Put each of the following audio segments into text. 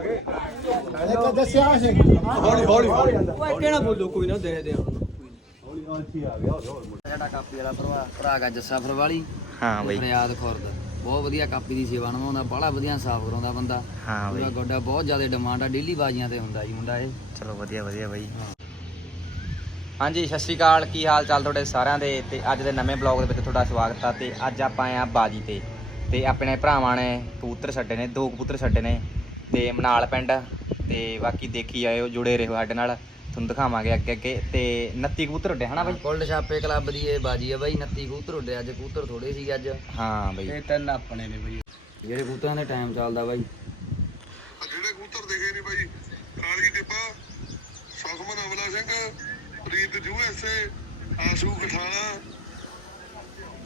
ਇੱਕ ਦੱਸਿਆ ਸੀ ਹੌਲੀ ਹੌਲੀ ਹੌਲੀ ਓਏ ਕਿਹੜਾ ਬੋਲੋ ਕੋਈ ਨਾ ਦੇ ਦੇ ਸਾਡਾ ਕਾਪੀ ਵਾਲਾ ਭਰਾ ਭਰਾ ਗਾ ਜੱਸਾ ਫਰਵਾਲੀ ਹਾਂ ਬਈ। ਫਰਿਆਦ ਖੁਰਦ। ਬਹੁਤ ਵਧੀਆ ਕਾਪੀ ਦੀ ਸੇਵਾ ਨਿਭਾਉਂਦਾ ਬੜਾ ਵਧੀਆ ਇਨਸਾਫ ਕਰਾਉਂਦਾ ਬੰਦਾ। ਹਾਂ ਬਈ। ਉਹਦਾ ਗੋਡਾ ਬਹੁਤ ਜ਼ਿਆਦਾ ਡਿਮਾਂਡ ਆ ਡੇਲੀ ਬਾਜ਼ੀਆਂ ਤੇ ਹੁੰਦਾ ਜੀ ਮੁੰਡਾ ਇਹ। ਚਲੋ ਵਧੀਆ ਵਧੀਆ ਬਾਈ। ਹਾਂਜੀ ਸਤਿ ਸ਼੍ਰੀ ਅਕਾਲ ਕੀ ਹਾਲ ਚਾਲ ਤੁਹਾਡੇ ਸਾਰਿਆਂ ਦੇ? ਤੇ ਅੱਜ ਦੇ ਨਵੇਂ ਬਲੌਗ ਦੇ ਵਿੱਚ ਤੁਹਾਡਾ ਸਵਾਗਤ ਆ ਤੇ ਅੱਜ ਆਪਾਂ ਆਏ ਆ ਬਾਜੀ ਤੇ। ਤੇ ਆਪਣੇ ਭਰਾਵਾਂ ਨੇ ਕਬੂਤਰ ਛੱਡੇ ਨੇ ਦੋ ਕਬੂਤਰ ਛੱਡੇ ਨੇ। ਤੇ ਮਨਾਲ ਪਿੰਡ ਤੇ ਬਾਕੀ ਦੇਖੀ ਆਇਓ ਜੁੜੇ ਰਹੋ ਸਾਡੇ ਨਾਲ। ਤੁਹਾਨੂੰ ਦਿਖਾਵਾਂਗੇ ਅੱਗੇ ਅੱਗੇ। ਤੇ 29 ਕਬੂਤਰ ਉੱਡੇ ਹਨਾ ਬਾਈ? ਕੁੱਲ ਛਾਪੇ ਕਲੱਬ ਦੀ ਇਹ ਬਾਜੀ ਆ ਬਾਈ 29 ਕਬੂਤਰ ਉੱਡੇ ਅੱਜ ਕਬੂਤਰ ਥੋੜੇ ਸੀਗੇ ਅੱਜ। ਹਾਂ ਬਈ। ਇਹ ਤਿੰਨ ਆਪਣੇ ਨੇ ਬਈ। ਜਿਹੜੇ ਕਬੂਤਰਾਂ ਦਾ ਟਾਈਮ ਚੱਲਦਾ ਬਾਈ। ਜਿਹੜੇ ਕਬੂਤਰ ਦਿਖੇ ਨਹੀਂ ਬਾਈ ਕਾਲੀ ਟਿੱਬਾ ਸੁਖਮਨ ਅਮਲਾ ਸਿੰਘ ਪ੍ਰੀਤ ਜੂਐਸਏ ਆਸ਼ੂ ਕਠਾਣਾ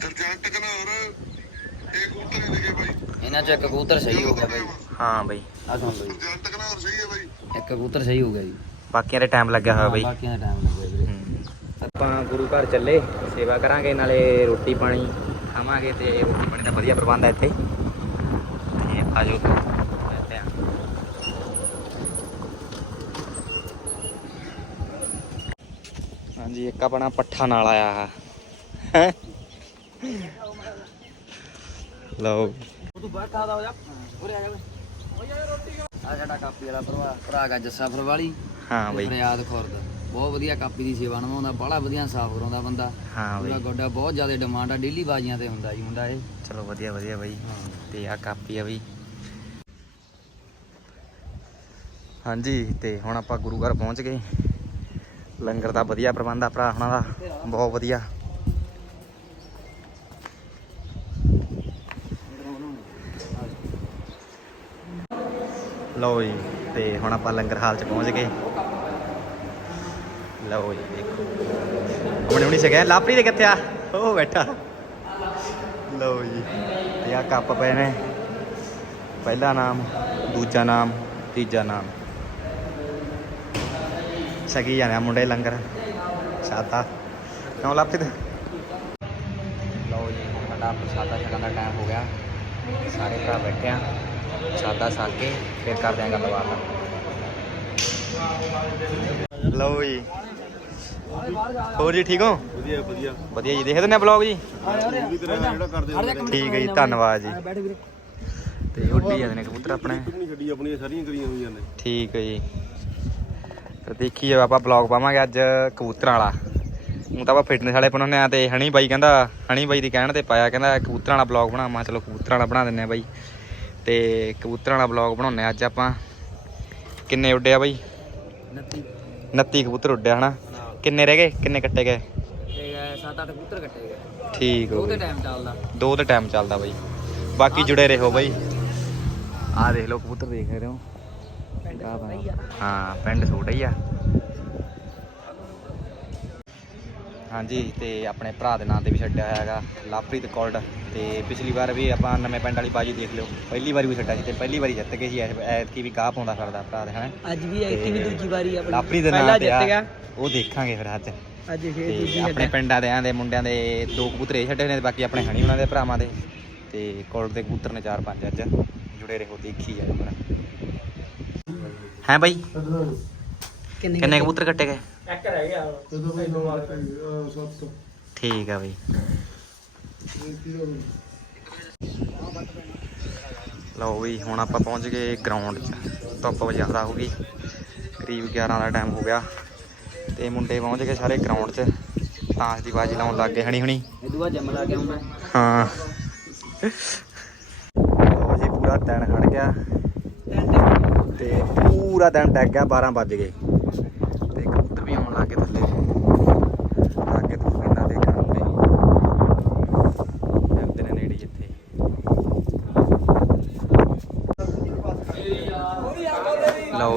ਦਰਜੰਟ ਘਨੌਰ ਇਹ ਕਬੂਤਰ ਹੀ ਦਿਖੇ ਬਾਈ ਇਹਨਾਂ ਚ ਇੱਕ ਕਬੂਤਰ ਸਹੀ ਹੋ ਗਿਆ ਬਾਈ। ਹਾਂ ਬਈ। ਆ ਸੁਣ ਲਓ ਜੀ। ਦਰਜੰਟ ਘਨੌਰ ਸਹੀ ਹੈ ਬਾਈ। ਇੱਕ ਕਬੂਤਰ ਸਹੀ ਹੋ ਗਿਆ ਜੀ। ਬਾਕੀਆਂ ਦੇ ਟਾਈਮ ਲੱਗਿਆ ਹੋਇਆ ਬਈ। ਬਾਕੀਆਂ ਦਾ ਟਾਈਮ ਲੱਗਿਆ ਵੀਰੇ। ਆਪਾਂ ਗੁਰੂ ਘਰ ਚੱਲੇ ਸੇਵਾ ਕਰਾਂਗੇ ਨਾਲੇ ਰੋਟੀ ਪਾਣੀ ਖਾਵਾਂਗੇ ਤੇ ਰੋਟੀ ਪਾਣੀ ਦਾ ਵਧੀਆ ਪ੍ਰਬੰਧ ਹੈ ਇੱਥੇ। ਤੇ ਆਜੋ ਬੈਠਦੇ ਹਾਂਜੀ ਇੱਕ ਆਪਣਾ ਪੱਠਾ ਨਾਲ ਆਇਆ ਹੈ? ਲਓ। ਤੂੰ ਬਾਹਰ ਖਾਦਾ ਹੋ ਜਾ ਉਰੇ ਆ ਜਾ ਆ ਸਾਡਾ ਕਾਪੀ ਵਾਲਾ ਭਰਾ ਭਰਾ ਗਾ ਜੱਸਾ ਫਰਵਾਲੀ। ਹਾਂ ਬਈ। ਫਰਿਆਦ ਖੁਰਦ। ਬਹੁਤ ਵਧੀਆ ਕਾਪੀ ਦੀ ਸੇਵਾ ਨਿਭਾਉਂਦਾ ਬੜਾ ਵਧੀਆ ਇਨਸਾਫ ਕਰਾਉਂਦਾ ਬੰਦਾ। ਹਾਂ ਉਹਦਾ ਬਈ ਗੋਡਾ ਬਹੁਤ ਜ਼ਿਆਦਾ ਡਿਮਾਂਡ ਆ ਡੇਲੀ ਬਾਜ਼ੀਆਂ ਤੇ ਹੁੰਦਾ ਜੀ ਮੁੰਡਾ ਇਹ। ਚਲੋ ਵਧੀਆ ਵਧੀਆ ਬਈ। ਤੇ ਆ ਕਾਪੀ ਆ ਬਈ। ਹਾਂਜੀ ਤੇ ਹੁਣ ਆਪਾਂ ਗੁਰੂ ਘਰ ਪਹੁੰਚ ਗਏ। ਲੰਗਰ ਦਾ ਵਧੀਆ ਪ੍ਰਬੰਧ ਆ ਭਰਾ ਹੁਣਾਂ ਦਾ। ਬਹੁਤ ਵਧੀਆ। ਲਓ ਜੀ, ਤੇ ਹੁਣ ਆਪਾਂ ਲੰਗਰ ਹਾਲ ਚ ਪਹੁੰਚ ਗਏ। ਲਓ ਜੀ, ਦੇਖੋ। ਹੁਣੇ ਹੁਣੀ ਸਕਿਆ ਲਾਪਰੀ ਦੇ ਕਿੱਥੇ ਆ? ਉਹ ਬੈਠਾ। ਲਓ ਜੀ ਇਹ ਆ ਕੱਪ ਪਏ ਨੇ। ਪਹਿਲਾ ਨਾਮ, ਦੂਜਾ ਨਾਮ, ਤੀਜਾ ਨਾਮ। ਸਕੀ ਜਾਣੇ ਮੁੰਡੇ ਲੰਗਰ। ਸਾਦਾ ਕਿਉਂ ਲਾਪਰੀ ਤੇ ਲਓ ਜੀ ਹੁਣ ਸਾਡਾ ਪ੍ਰਸ਼ਾਦਾ ਛਕਣ ਦਾ ਟਾਈਮ ਹੋ ਗਿਆ। ਸਾਰੇ ਭਰਾ ਬੈਠੇ ਆ। ਪ੍ਰਸ਼ਾਦਾ ਛਕ ਕੇ ਫਿਰ ਕਰਦੇ ਆ ਗੱਲਬਾਤ। ਲਓ ਜੀ। ਹੋਰ ਜੀ ਠੀਕ ਹੋ? ਵਧੀਆ ਵਧੀਆ। ਵਧੀਆ ਜੀ ਦੇਖਦੇ ਨੇ ਬਲੌਗ ਜੀ? ਠੀਕ ਹੈ ਜੀ ਧੰਨਵਾਦ ਜੀ। ਤੇ ਉੱਡੀ ਜਾਂਦੇ ਨੇ ਕਬੂਤਰ ਆਪਣੇ। ਨਹੀਂ ਛੱਡੀ ਆਪਣੀਆਂ ਸਾਰੀਆਂ ਕਰੀਆਂ ਹੋਈਆਂ ਨੇ। ਠੀਕ ਹੈ ਜੀ। ਤੇ ਦੇਖੀ ਜਾਓ ਆਪਾਂ ਬਲੌਗ ਪਾਵਾਂਗੇ ਅੱਜ ਕਬੂਤਰਾਂ ਵਾਲਾ। ਹੁਣ ਤਾਂ ਆਪਾਂ ਫਿਟਨੈਸ ਵਾਲੇ ਬਣਾਉਂਦੇ ਆ ਤੇ ਹਣੀ ਬਾਈ ਕਹਿੰਦਾ ਹਣੀ ਬਾਈ ਦੀ ਕਹਿਣ ਤੇ ਪਾਇਆ ਕਹਿੰਦਾ ਕਬੂਤਰਾਂ ਵਾਲਾ ਬਲੌਗ ਬਣਾ ਮੈਂ ਚਲੋ ਕਬੂਤਰਾਂ ਵਾਲਾ ਬਣਾ ਦਿੰਨੇ ਆ ਬਾਈ। ਤੇ ਕਬੂਤਰਾਂ ਵਾਲਾ ਬਲੌਗ ਬਣਾਉਂਦੇ ਆ ਅੱਜ ਆਪਾਂ। ਕਿੰਨੇ ਉੱਡੇ ਆ ਬਾਈ? 29 29 ਕਬੂਤਰ ਉੱਡਿਆ ਹਨਾ? ਕਿੰਨੇ ਰਹਿ ਗਏ? ਕਿੰਨੇ ਕੱਟੇ ਗਏ? ਤੇ 7-8 ਕਬੂਤਰ ਕੱਟੇ ਗਏ। ਠੀਕ ਹੋ ਟਾਈਮ ਚੱਲਦਾ। ਦੋ ਤੇ ਟਾਈਮ ਚੱਲਦਾ ਬਾਈ। ਬਾਕੀ ਜੁੜੇ ਰਹੋ ਬਾਈ। ਆਹ ਦੇਖ ਲਓ ਕਬੂਤਰ ਦੇਖ ਰਹੇ ਹੋ। ਹਾਂ ਪਿੰਡ ਛੋਟਾ ਹੀ ਆ। ਹਾਂਜੀ ਤੇ ਆਪਣੇ ਭਰਾ ਦੇ ਨਾਂ ਤੇ ਵੀ ਛੱਡਿਆ ਹੋਇਆ ਹੈਗਾ ਲਵਪ੍ਰੀਤ ਕੋਲਡ ਤੇ ਪਿਛਲੀ ਵਾਰ ਵੀ ਆਪਾਂ ਨਵੇਂ ਪਿੰਡ ਵਾਲੀ ਬਾਜੀ ਦੇਖ ਲਿਓ। ਪਹਿਲੀ ਵਾਰੀ ਵੀ ਛੱਡਿਆ ਸੀ ਤੇ ਪਹਿਲੀ ਵਾਰੀ ਜਿੱਤ ਗਏ ਸੀ ਐਤਕੀ ਵੀ ਗਾਹ ਪਾਉਂਦਾ ਫਿਰਦਾ ਭਰਾ ਦੇ ਹਨਾ? ਅੱਜ ਵੀ ਐਤੀ ਵੀ ਦੂਜੀ ਵਾਰੀ ਆਪਣੀ ਲਵਪ੍ਰੀਤ ਦੇ ਪਹਿਲਾਂ ਨਾਂ ਤੇ ਜਿੱਤ ਗਿਆ। ਉਹ ਦੇਖਾਂਗੇ ਫਿਰ ਅੱਜ। ਅੱਜ ਫੇਰ ਤੇ ਦੂਜੀ ਆਪਣੇ ਪਿੰਡਾਂ ਦੇ ਆਂ ਦੇ ਮੁੰਡਿਆਂ ਦੇ ਦੋ ਕਬੂਤਰ ਇਹ ਛੱਡੇ ਨੇ ਤੇ ਬਾਕੀ ਆਪਣੇ ਹਣੀ ਉਹਨਾਂ ਦੇ ਭਰਾਵਾਂ ਦੇ। ਤੇ ਕੋਲਡ ਦੇ ਕਬੂਤਰ ਨੇ ਚਾਰ ਪੰਜ ਅੱਜ। ਜੁੜੇ ਰਹੋ ਦੇਖੀ ਜਾਓ ਪਰ ਹੈ ਬਾਈ? ਕਿੰਨੇ ਕਬੂਤਰ? ਕੱਟੇ ਗਏ? ਇੱਕ ਰਹਿ ਗਿਆ। ਠੀਕ ਆ ਬਾਈ। ਲਓ ਵੀ, ਹੁਣ ਆਪਾਂ ਪਹੁੰਚ ਗਏ ਗਰਾਊਂਡ 'ਚ। ਧੁੱਪ ਜ਼ਿਆਦਾ ਹੋ ਗਈ। ਕਰੀਬ 11 ਦਾ ਟਾਈਮ ਹੋ ਗਿਆ। ਤੇ ਮੁੰਡੇ ਪਹੁੰਚ ਗਏ ਸਾਰੇ ਗਰਾਊਂਡ 'ਚ। ਤਾਂਸ ਦੀ ਬਾਜੀ ਲਾਉਣ ਲੱਗ ਗਏ ਹਣੀ ਹੁਣੀ ਇਹ ਦੂਆ ਜਿੰਮ ਲਾ ਕੇ ਆਉਂਦਾ ਹਾਂ। ਲਓ ਜੀ, ਪੂਰਾ ਦਿਨ ਖੜ ਗਿਆ। ਤੇ ਪੂਰਾ ਦਿਨ ਡੱਗ ਗਿਆ 12 ਵੱਜ ਗਏ। ਤੇ ਕਬੂਤਰ ਵੀ ਆਉਣ ਲੱਗ ਗਏ ਥੱਲੇ ਲੱਗੇ ਤੋਂ ਇਹਨਾਂ ਦੇ ਕੰਮ ਤੇ ਜਾਂਦੇ ਨੇ ਨੇੜੇ ਜਿੱਥੇ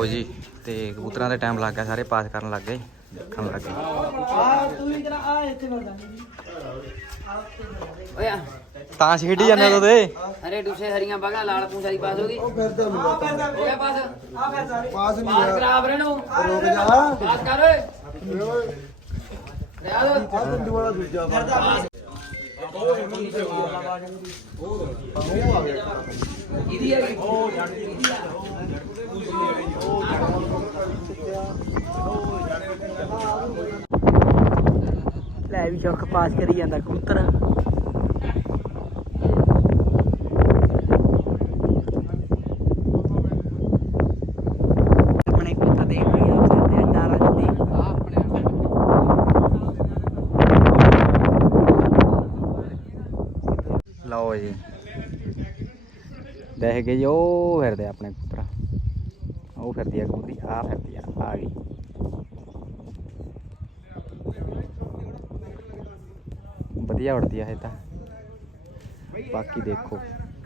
ਲਓ ਜੀ ਤੇ ਕਬੂਤਰਾਂ ਦੇ ਟਾਈਮ ਲੱਗ ਗਿਆ ਸਾਰੇ ਪਾਸ ਕਰਨ ਲੱਗ ਗਏ ਦੇਖਣ ਲੱਗ ਗਏ। ਆ ਤੂੰ ਆ। ਫਿਰਦਾ ਆ, ਤਾਂ ਛੇੜੀ ਜਾਂਦੇ ਉਦੋਂ ਦੇ ਅਰੇ ਡੂਸੇ ਹਰੀਆਂ ਬਾਗਾ ਲਾਲ ਪੂੰਛ ਵਾਲੀ ਪਾਸ ਹੋ ਗਈ। ਉਹ ਫਿਰਦਾ ਮਿਲਿਆ ਹੋ ਗਿਆ ਪਾਸ ਆ ਫਿਰਦਾ ਪਾਸ ਨਹੀਂ ਪਾਸ ਹੋਇਆ। ਕਰਾ ਬਰੇ ਨੂੰ। ਰੁਕ ਜਾ। ਪਾਸ ਕਰ ਓਏ। ਓਏ ਰਿਆਦ ਆ ਤੰਦੂ ਵਾਲਾ ਦੂਜਾ ਵਾ ਇਹਦੀ ਹੈਗੀ ਲੈ ਵੀ ਚੌਕ ਪਾਸ ਕਰੀ ਜਾਂਦਾ ਕਬੂਤਰ। ਲਓ ਜੀ। ਦੇਖ ਗਏ ਜੀ, ਉਹ ਫਿਰਦੇ ਆ ਆਪਣੇ ਕਬੂਤਰ। ਉਹ ਫਿਰਦੀ ਆ ਕਬੂਤਰੀ ਆ ਫਿਰਦੀ ਆ ਆ ਗਈ। ਵਧੀਆ ਉੜਦੀ ਆ ਇਹ ਤਾਂ। ਬਾਕੀ ਦੇਖੋ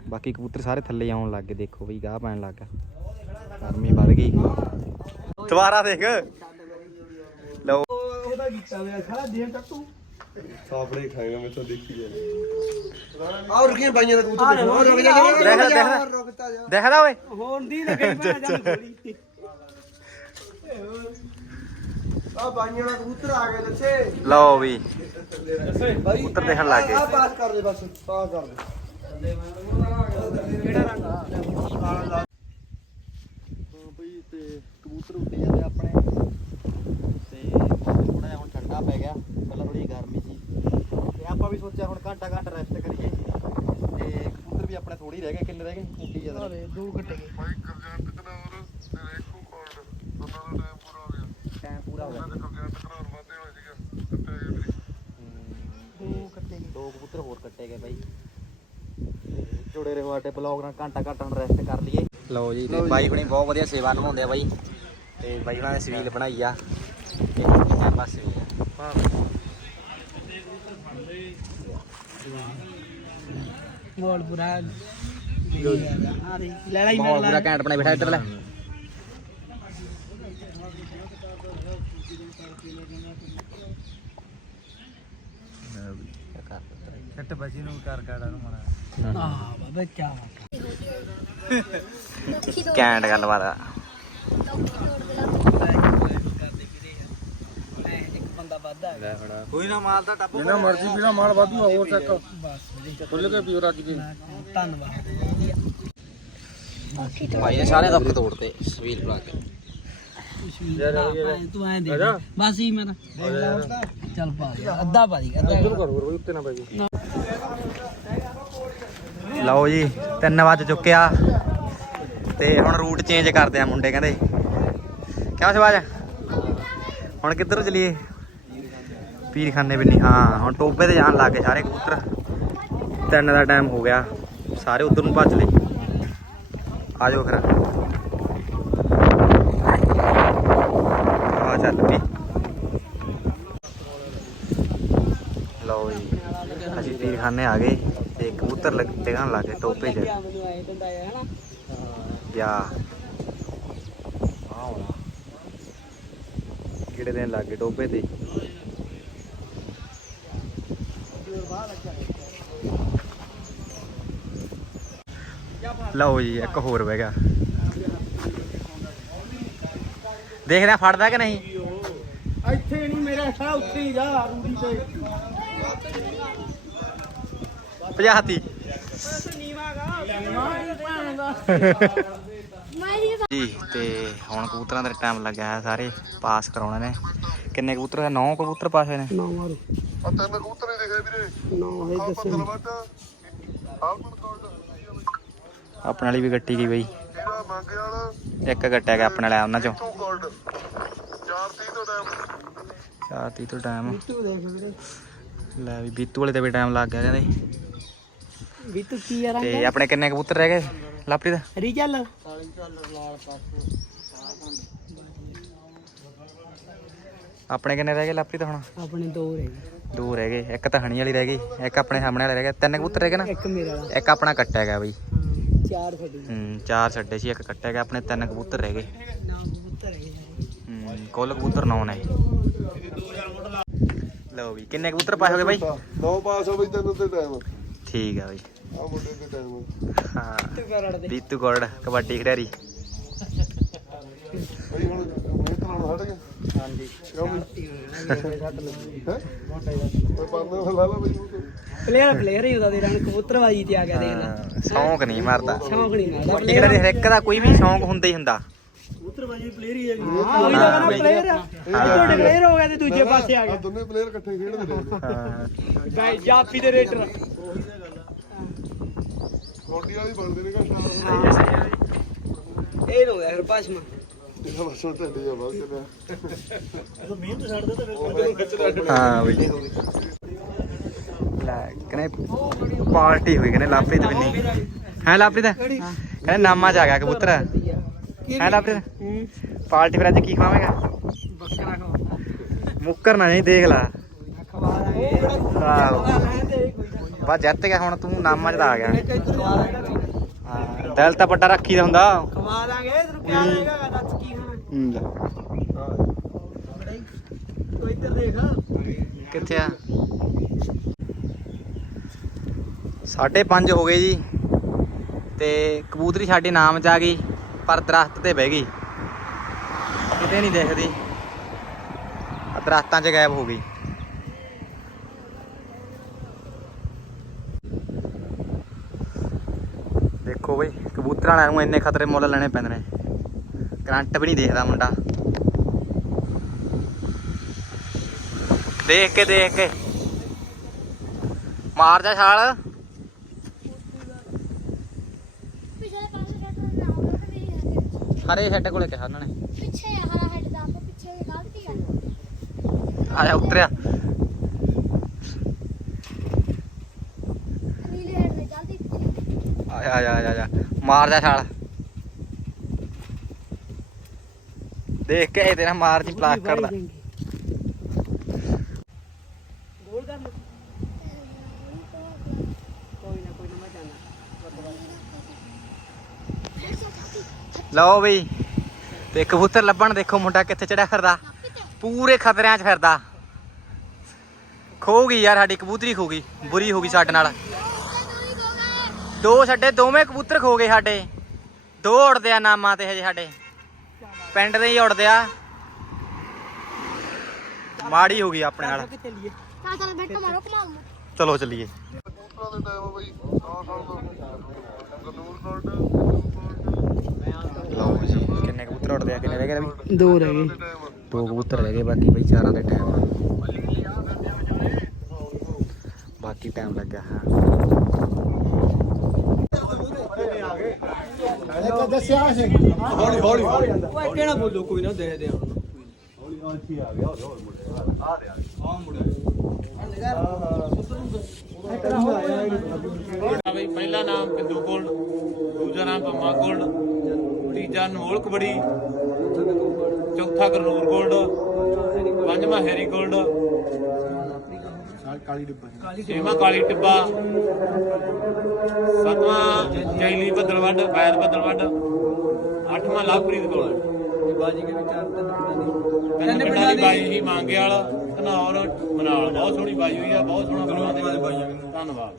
ਬਾਕੀ ਕਬੂਤਰ ਸਾਰੇ ਥੱਲੇ ਆਉਣ ਲੱਗ ਗਏ ਦੇਖੋ ਬਈ ਗਾਹ ਪੈਣ ਲੱਗ ਗਿਆ। ਗਰਮੀ ਵੱਧ ਗਈ। ਦੁਬਾਰਾ ਦੇਖ। ਲਓ। ਉਹਦਾ ਕੀਤਾ ਹੋਇਆ ਸਾਰਾ ਦਿਨ ਟੱਟੂ ਸਾਪੜੇ ਖਾਏਗਾ ਮੈਂ ਤਾਂ ਦੇਖੀ ਜਾ ਆ ਰੁਕੀਆਂ ਬਾਈਆਂ ਦਾ ਕਬੂਤਰ ਦੇਖੋ ਆ ਰੁਕ ਜਾ ਦੇਖਦਾ ਦੇਖਦਾ ਰੁਕਤਾ ਜਾ। ਦੇਖਦਾ ਓਏ। ਹੋਣ ਦੀ ਲੱਗੇ ਭੈਣ ਜਾਨ ਥੋੜੀ ਆ ਬਾਈਆਂ ਦਾ ਕਬੂਤਰ ਆ ਗਿਆ ਦੱਸੇ। ਲਓ ਵੀ। ਬਾਈ। ਕਬੂਤਰ ਦੇਖਣ ਲੱਗ ਗਏ। ਆ ਪਾਸ ਕਰ ਦੇ ਬਸ ਪਾਸ ਕਰ ਦੇ। ਕਿਹੜਾ ਰੰਗ ਆ? ਹਾਂ ਬਈ ਤੇ ਕਬੂਤਰ ਉੱਡੇ ਜਾਂਦੇ ਆਪਣੇ ਤੇ ਥੋੜਾ ਜਿਹਾ ਹੁਣ ਠੰਡਾ ਪੈ ਗਿਆ ਪਹਿਲਾਂ ਥੋੜੀ ਗਰਮੀ ਸੀ ਤੇ ਆਪਾਂ ਵੀ ਸੋਚਿਆ ਹੁਣ ਘੰਟਾ ਘੰਟਾ ਰੈਸਟ ਕਰੀਏ ਤੇ ਕਬੂਤਰ ਵੀ ਆਪਣੇ ਥੋੜੀ ਰਹਿ ਗਏ ਕਿੰਨੇ ਰਹਿ ਗਏ? ਉੱਡੀ ਜਾਂਦੇ ਦੋ ਘੱਟੇ ਗਏ। ਭਾਈ ਤੇ ਦੋਨਾਂ ਦਾ ਟਾਈਮ ਪੂਰਾ ਹੋ ਗਿਆ। ਟਾਈਮ ਪੂਰਾ ਹੋ ਗਿਆ। ਤੇ ਗਰਜੰਟ ਕਨੌਰ ਵਾਦੇ ਹੋਏ ਸੀਗਾ ਕੱਟੇ ਗਏ ਵੀਰੇ ਦੋ ਕੱਟੇ ਗਏ। ਦੋ ਕਬੂਤਰ ਹੋਰ ਕੱਟੇ ਗਏ ਬਾਈ। ਜੁੜੇ ਰਹੋ ਸਾਡੇ ਬਲੌਗ ਨਾਲ ਘੰਟਾ ਘੰਟਾ ਹੁਣ ਰੈਸਟ ਕਰ ਲਈਏ। ਲਓ ਜੀ ਤੇ ਬਾਈ ਹੁਣੀ ਬਹੁਤ ਵਧੀਆ ਸੇਵਾ ਨਿਭਾਉਂਦੇ ਆ ਬਾਈ। ਤੇ ਬਾਈ ਉਹਨਾਂ ਨੇ ਸਵੀਲ ਬਣਾਈ ਆ। ਤੇ ਟਾਈਮ ਪਾਸ ਸਵੀਲ ਆ। ਮੋਲ ਪੂਰਾ। ਆ ਦੇ ਲੈ ਲੈ ਮਾਹੌਲ ਪੂਰਾ ਘੈਂਟ ਬਣਾਈ ਬੈਠਾ ਇੱਧਰ ਲੈ। ਛੱਟ ਬਜੀ ਨੂੰ ਕਰ ਕਾੜਾ ਨੂੰ ਮਣਾ ਆ ਬਾਬਾ ਕੀ ਘੈਂਟ ਗੱਲਬਾਤ ਆ। ਬੰਦਾ ਵੱਧ ਆ ਗਿਆ ਕੋਈ ਨਾ ਮਾਲ ਦਾ ਟੱਪ ਜਿੰਨਾ ਮਰਜ਼ੀ ਪੀਣਾ ਮਾਲ ਵਾਧੂ ਹੋਰ ਚੱਕ ਬਸ ਖੁੱਲ ਕੇ ਪੀਓ ਰੱਜ ਕੇ। ਧੰਨਵਾਦ। ਭਾਈ ਨੇ ਸਾਰੇ ਦੁੱਖ ਤੋੜਤੇ ਸਵੀਲ ਬਣਾ ਕੇ। ਤੂੰ ਐਂ ਦੇ ਬਸ ਹੀ ਮੈਂ ਤਾਂ ਚੱਲ ਪਾ ਦੇ। ਅੱਧਾ ਪਾ ਦੀ ਅੱਧਾ ਹੋਰ ਕੋਈ ਉੱਤੇ ਨਾ ਪੈ ਜੀ ਲਓ ਜੀ 3 ਵਜ ਚੁੱਕਿਆ ਤੇ ਹੁਣ ਰੂਟ ਚੇਂਜ ਕਰਦੇ ਆ ਮੁੰਡੇ ਕਹਿੰਦੇ। ਕਿਉਂ ਸਵਾਜ ਹੁਣ ਕਿੱਧਰ ਚਲੀਏ? ਪੀਰਖਾਨੇ ਬਿੰਨੀ ਹਾਂ, ਹੁਣ ਟੋਬੇ ਤੇ ਜਾਣ ਲੱਗ ਗਏ ਸਾਰੇ ਕਬੂਤਰ। ਤਿੰਨ ਦਾ ਟਾਈਮ ਹੋ ਗਿਆ, ਸਾਰੇ ਉਧਰ ਨੂੰ ਭੱਜ ਲਏ। ਆ ਜਾਓ ਫਿਰ। ਆ ਚੱਲ ਵੀ। ਲਓ ਜੀ, ਅਸੀਂ ਪੀਰਖਾਨੇ ਆ ਗਏ ਤੇ ਕਬੂਤਰ ਲੱਗ, ਡਿਗਣ ਲੱਗ ਗਏ ਟੋਪੇ 'ਚ ਮੈਨੂੰ ਯਾ ਕਿਹੜੇ ਦਿਨ ਲੱਗ ਗਏ ਟੋਪੇ ਤੇ? ਲਓ ਜੀ ਇੱਕ ਹੋਰ ਬਹਿ ਗਿਆ। ਦੇਖਦੇ ਫੜਦਾ ਕਿ ਨਹੀਂ? ਇੱਥੇ ਨਹੀਂ ਮੇਰੇ ਸਾਹ ਉੱਤੇ ਹੀ ਜਾ ਰੂੜੀ ਤੇ। ਭਜਾਤੀ। ਜੀ ਤੇ ਹੁਣ ਕਬੂਤਰਾਂ ਦਾ ਟਾਈਮ ਲੱਗਿਆ ਹੈ ਸਾਰੇ ਪਾਸ ਕਰਾਉਣੇ ਨੇ। ਕਿੰਨੇ ਕਬੂਤਰ ਹੈ 9 ਕਬੂਤਰ ਪਾਸ ਹੋਏ ਨੇ? ਨੌ ਮਾਰੂ ਆ ਤਿੰਨ ਕਬੂਤਰ ਹੀ ਦਿਖੇ ਵੀਰੇ। ਨੌ ਹੈ ਆ ਦੱਸੋ। ਆਪਣੇ ਵਾਲੀ ਵੀ ਗੱਟੀ ਗਈ ਬਈ। ਇਹਦਾ ਮੰਗੇ ਵਾਲਾ ਇੱਕ ਗੱਟਿਆ ਗਿਆ ਆਪਣੇ ਵਾਲਾ ਉਹਨਾਂ ਚੋਂ। ਟੂ ਕੋਲਡ 430 ਤੋਂ ਟਾਈਮ 4:30 ਤੋਂ ਟਾਈਮ ਤੂੰ ਦੇਖ ਵੀਰੇ ਲੈ ਵੀ ਬੀਤੂ ਵਾਲੇ ਤੇ ਵੀ ਟਾਈਮ ਲੱਗ ਗਿਆ ਕਹਿੰਦੇ। ਵੀ ਤੂੰ ਕੀ ਯਾਰ ਤੇ ਆਪਣੇ ਕਿੰਨੇ ਕਬੂਤਰ ਰਹਿ ਗਏ? ਲਾਪਰੀ ਦਾ? ਹਰੀ ਚੱਲ ਆਪਣੇ ਕਿੰਨੇ ਰਹਿ ਗਏ ਲਾਪਰੀ ਦਾ ਹੁਣ? ਆਪਣੇ ਦੋ ਰਹਿ ਗਏ। ਦੋ ਰਹਿ ਗਏ ਇੱਕ ਤਾਂ ਹਣੀ ਵਾਲੀ ਰਹਿ ਗਈ ਇੱਕ ਆਪਣੇ ਸਾਹਮਣੇ ਵਾਲਾ ਰਹਿ ਗਿਆ ਤਿੰਨ ਕਬੂਤਰ ਰਹਿ ਗਏ ਨਾ? ਇੱਕ ਮੇਰੇ ਵਾਲਾ। ਇੱਕ ਆਪਣਾ ਕੱਟਿਆ ਗਿਆ ਬਈ। ਚਾਰ ਛੱਡੀ ਹੂੰ ਚਾਰ ਛੱਡੇ ਸੀ ਇੱਕ ਕੱਟਿਆ ਗਿਆ ਆਪਣੇ ਤਿੰਨ ਕਬੂਤਰ ਰਹਿ ਗਏ। ਨਾ ਕਬੂਤਰ ਹੈਗੇ ਸਾਰੇ। ਹੂੰ ਕੁੱਲ ਕਬੂਤਰ 9 ਨੇ। ਲਓ ਵੀ ਕਿੰਨੇ ਕਬੂਤਰ ਪਾਏ ਹੋਗੇ ਬਾਈ? ਨੌ ਪਾਸ ਹੋ ਬਈ ਤੈਨੂੰ ਤੇ ਟਾਈਮ ਠੀਕ ਆ ਬਾਈ। ਆ ਮੁੰਡੇ ਤੇ ਟਾਈਮ ਹਾਂ ਤੂੰ ਕਰ ਅੜਦੇ ਬੀਤੂ ਗੋੜ ਕਬੱਡੀ ਖਿਡਾਰੀ। ਬਈ ਹੁਣ ਨਾਲ ਹਟ ਗਏ। ਹਾਂਜੀ। ਕਿਉਂ ਹੈ? ਕੋਈ ਪਰਨੇ ਨਾਲ ਲਾ ਲਾ ਬਈ। ਪਲੇਅਰ ਪਲੇਅਰ ਹੀ ਉਹਦਾ ਦੇ ਰਨ ਕਬੂਤਰਬਾਜੀ ਤੇ ਆ ਗਿਆ ਦੇਖ ਲੈ। ਹਾਂ, ਸ਼ੌਂਕ ਨਹੀਂ ਮਰਦਾ। ਸ਼ੌਂਕ ਨਹੀਂ ਮਾਰਦਾ। ਕਬੱਡੀ ਖਿਡਾਰੀ ਹਰ ਇੱਕ ਦਾ ਕੋਈ ਵੀ ਸ਼ੌਂਕ ਹੁੰਦਾ ਹੀ ਹੁੰਦਾ। ਕਬੂਤਰ ਬਾਜੀ ਪਲੇਅਰ ਹੀ ਉਹੀ ਤਾਂ ਕਹਿੰਦਾ ਪਲੇਅਰ ਆ। ਇਹ ਤੁਹਾਡੇ ਪਲੇਅਰ ਹੋ ਗਿਆ ਤੇ ਦੂਜੇ ਪਾਸੇ ਆ ਆ ਗਿਆ ਦੋਨੇ ਪਲੇਅਰ ਇਕੱਠੇ ਖੇਡਦੇ ਨੇ। ਹਾਂ। ਬਾਈ ਜਾਪੀ ਦੇ ਰੇਟਰ ਰੋਟੀ ਵਾਲੀ ਬਣਦੇ ਨੇ ਕਾ ਸ਼ਾਮ ਜੀ। ਇਹ ਗਿਆ ਫਿਰ ਪਾਸ਼ਮਾ ਇਹ ਬਸ ਉਹ ਢੱਡੀ ਆ ਬਾਅਦ ਚੱਲਿਆ ਜਦੋਂ ਮਿਹਨਤ ਛੱਡਦਾ ਤਾਂ ਫਿਰ ਹਾਂ ਬਈ। ਲੈ ਕਨੇ ਪਾਰਟੀ ਹੋਈ ਕਨੇ ਲਾਪ੍ਰੀਤ ਵੀ ਨਹੀਂ ਹੈ ਲਾਪ੍ਰੀਤ ਕਹਿੰਦੇ ਨਾਮਾ ਚ ਆ ਗਿਆ ਕਬੂਤਰ। ਹੈ ਲਾਪ੍ਰੀਤ ਪਾਰਟੀ ਫਿਰ ਅੱਜ ਕੀ ਖਵਾਵੇਂਗਾ? ਬੱਕਰਾ ਖਵਾ ਮੁੱਕਰ ਨਾ ਨਹੀਂ ਦੇਖ ਲਾ। ਖਵਾ ਦਾਂਗੇ ਆਹੋ। ਲੈਂਦੇ ਕੋਈ ਨਾ ਬਸ ਜਿੱਤ ਗਿਆ ਹੁਣ ਤੂੰ ਨਾਮਾ ਚ ਤਾਂ ਆ ਗਿਆ। ਹਾਂ ਦਿਲ ਤਾਂ ਵੱਡਾ ਰੱਖੀ ਦਾ ਹੁੰਦਾ। ਖਵਾ ਦਾਂਗੇ ਤੈਨੂੰ ਕਿਆ ਲੱਗੇਗਾ ਦੱਸ ਕੀ ਇੱਧਰ ਦੇਖ ਕਿੱਥੇ ਆ? ਸਾਢੇ ਪੰਜ ਹੋ ਗਏ ਜੀ। ਤੇ ਕਬੂਤਰੀ ਸਾਡੇ ਨਾਮ ਚ ਆ ਗਈ, ਪਰ ਦਰਖਤ ਤੇ ਬਹਿ ਗਈ। ਕਿਤੇ ਨਹੀਂ ਦਿਖਦੀ। ਆ ਦਰਖਤਾਂ 'ਚ ਗਾਇਬ ਹੋ ਗਈ। ਦੇਖੋ ਬਈ, ਕਬੂਤਰਾਂ ਵਾਲਿਆਂ ਨੂੰ ਇੰਨੇ ਖਤਰੇ ਮੁੱਲ ਲੈਣੇ ਪੈਂਦੇ ਨੇ। ਕਰੰਟ ਵੀ ਨਹੀਂ ਦੇਖਦਾ ਮੁੰਡਾ। ਦੇਖ ਕੇ ਦੇਖ ਕੇ। ਮਾਰ ਜਾ ਛਾਲ। ਹਰੇ ਹੈਡ ਕੋਲੇ ਕਿਹਾ ਉਹਨਾਂ ਨੇ। ਪਿੱਛੇ ਆ ਹਰਾ ਹੈਡ ਦਾ ਪਿੱਛੇ ਗਲਤ ਕੀ ਗੱਲ ਆ ਜਾ ਉਤਰਿਆ। ਨੀਲੇ ਹੈਡ ਦੇ ਜਲਦੀ ਪਿੱਛੇ। ਆ ਜਾ ਆ ਜਾ ਆ ਜਾ, ਆ ਜਾ। ਮਾਰ ਜਾ ਛਾਲ। ਦੇਖ ਕੇ ਤੇਰਾ ਮਾਰ ਜੀ ਪਲਾਕ ਕਰਦਾ ਗੋਲ ਕਰ ਲਓ। ਕੋਈ ਨਾ ਕੋਈ ਨਾ ਮੈਂ ਜਾਣਾ ਲਓ ਬਈ ਤੇ ਕਬੂਤਰ ਲੱਭਣ ਦੇਖੋ ਮੁੰਡਾ ਕਿੱਥੇ ਚੜਿਆ ਫਿਰਦਾ। ਪੂਰੇ ਖਤਰਿਆਂ 'ਚ ਫਿਰਦਾ। ਖੋ ਗਈ ਯਾਰ, ਸਾਡੀ ਕਬੂਤਰੀ ਖੋ ਗਈ। ਬੁਰੀ ਹੋ ਗਈ ਸਾਡੇ ਨਾਲ। ਦੋ ਛੱਡੇ ਦੋਵੇਂ ਕਬੂਤਰ ਖੋ ਗਏ ਸਾਡੇ। ਦੋ ਉੜਦੇ ਆ ਨਾਮਾਂ ਤੇ ਹਜੇ ਸਾਡੇ। ਪਿੰਡ ਦੇ ਹੀ ਉੜਦੇ ਆ। ਮਾੜੀ ਹੋ ਗਈ ਆਪਣੇ ਨਾਲ। ਚੱਲ ਬੈਠ ਮਾਰੋ ਕਮਾਲ ਨੂੰ ਚਲੋ ਚੱਲੀਏ। ਲਓ ਜੀ ਕਿੰਨੇ ਕਬੂਤਰ ਉੜਦੇ ਆ ਕਿੰਨੇ ਰਹਿ ਗਏ ਵੀ ਦੋ ਰਹਿ ਗਏ। ਦੋ ਕਬੂਤਰ ਰਹਿ ਗਏ ਬਾਕੀ ਬਈ ਚਾਰਾਂ ਦੇ ਟਾਈਮ ਬਾਕੀ ਟਾਈਮ ਲੱਗਿਆ ਹਾਂ। ਓਏ ਕਿਹੜਾ ਬੋਲੋ ਕੋਈ ਨਾ ਦੇ ਦੇ ਹਾਂ ਬਈ ਪਹਿਲਾ ਨਾਮ ਬਿੰਦੂ ਗੋਲਡ ਦੂਜਾ ਨਾਮ ਪੰਮਾ ਗੋਲਡ ਤੀਜਾ ਨੋਲਕ ਬੜੀ ਚੌਥਾ ਗਰਨੂਰ ਗੋਲਡ ਪੰਜਵਾਂ ਹੈਰੀ ਗੋਲਡ ਕਾਲੀ ਡੱਬਾ ਛੇਵਾਂ ਕਾਲੀ ਟਿੱਬਾ ਸੱਤਵਾਂ ਜੈਲੀ ਬੱਦਲਵੱਡ ਬੈਰ ਬੱਦਲਵੱਡ ਅੱਠਵਾਂ ਲਵਪ੍ਰੀਤ ਗੋਲਡ ਬਾਜੀ ਕੇ ਵਿਚਾਰ ਤੇ ਤਿੰਨ ਪਿੰਡਾਂ ਦੀ ਬਾਈ ਹੀ ਮੰਗੇ ਵਾਲਾ ਘਨੌਰ ਮਨਾਲ। ਬਹੁਤ ਸੋਹਣੀ ਬਾਈ ਹੋਈ ਆ ਬਹੁਤ ਸੋਹਣਾ ਬਣਵਾ ਦੇ। ਧੰਨਵਾਦ।